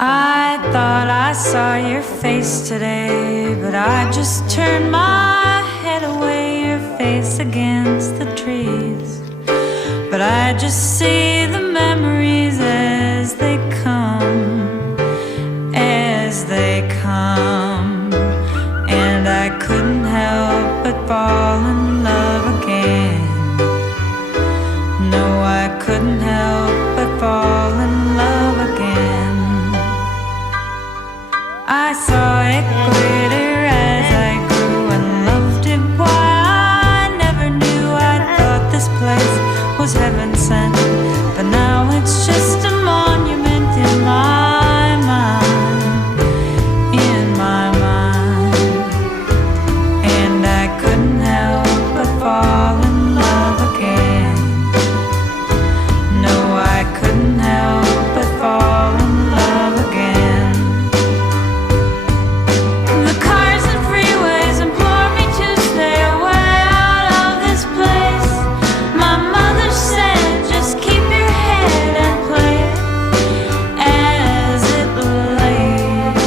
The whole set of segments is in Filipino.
I thought I saw your face today, but I just turned my head away, your face against the trees. But I just see the memories as they come, and I couldn't help but fall in love again. No, I couldn't help but fall in love again. I saw it glitter as I grew and loved it. Why I never knew. I thought this place was heaven sent, but now it's just a monument in my mind, in my mind. And I couldn't help but fall in love again. No, I couldn't help but fall in love again. The cars and freeways implore me to stay away out of this place. My mother said, just keep your head and play it as it lays.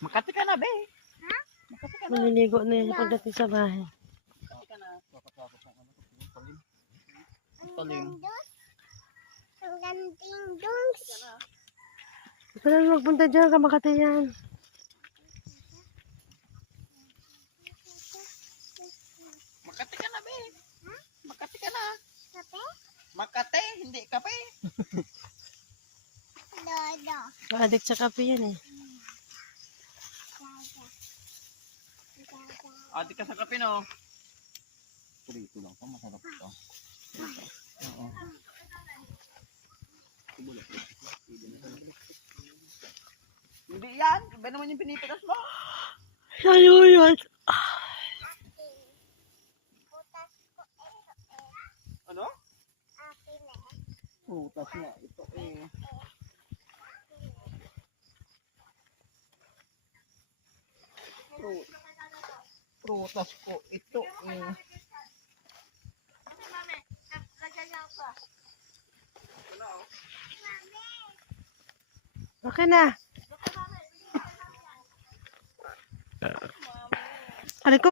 Makati ka na, be. Maliligo na yun pagdating sa bahay. Makati ka na. Talim. Ang ganding dungs. Ito na magpunta dyan, kamakati yan. Makati ka na, be. Makati ka na. Kape? Makati, hindi kape. Dodo. Addict sa kape yan eh. Adi ka sa kape, no? Ito lang pa, masarap ito. Oo. Hindi yan. Iba naman yung pinipitas mo. Ayaw yun. Butas ko Ano? akin Putas nga. Ito eh. Prutas ko. Ito eh. Okay na. Aray ko.